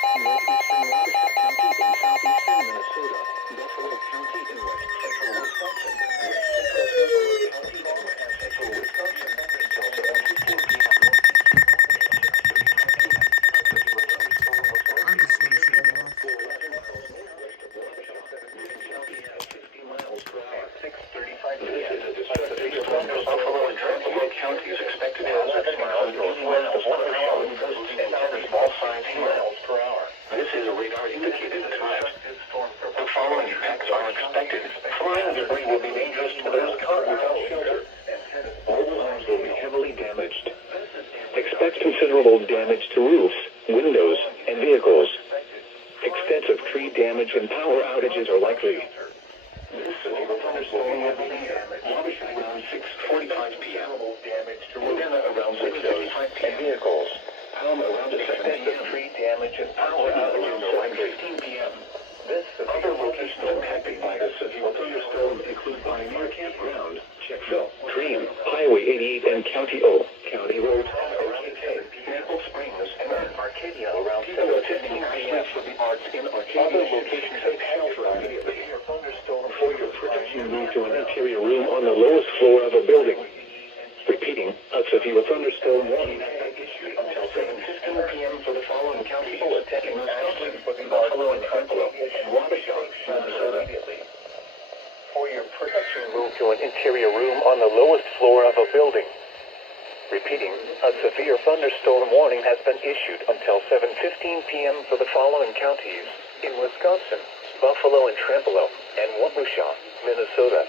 northeastern Waukesha County in southeastern Minnesota, Buffalo County in west central Wisconsin, west central County in west central Wisconsin, until 7:15 p.m. I just want to shut you off. 6:35 p.m. Buffalo and Buffalo County is expected to have 6 miles northwest of Waukesha with gusts and 10 small signs miles per hour. This is a radar indicated threat. The following effects are expected. Flying debris will be dangerous to those caught without shelter. Mobile homes will be heavily damaged. Expect considerable damage to roofs, windows, and vehicles. Extensive tree damage and power outages are likely. This thunderstorm will be Waukesha around 6:45 p.m. Ravenna around 6:55 p.m. Vehicles. Palm around extensive tree damage and power outages are 15 p.m. Other locations impacted by the severe thunderstorm include Pioneer Campground, Checkville, Dream, Highway 88 and County O, County Road, Maple Springs, and Arcadia around 7:15 p.m. for the arts in Arcadia. Other locations impacted by the thunderstorm. For your protection, move to an interior room on the lowest floor of a building. Repeating, a severe thunderstorm warning has been issued until 7:15 p.m. for the following counties: Wisconsin, Buffalo and Trumbull, and Waukesha, Minnesota. For your protection, move to an interior room on the lowest floor of a building. Repeating, a severe thunderstorm warning has been issued until 7:15 p.m. for the following counties: in Wisconsin, Buffalo and Trempealeau, and Waukesha, Minnesota.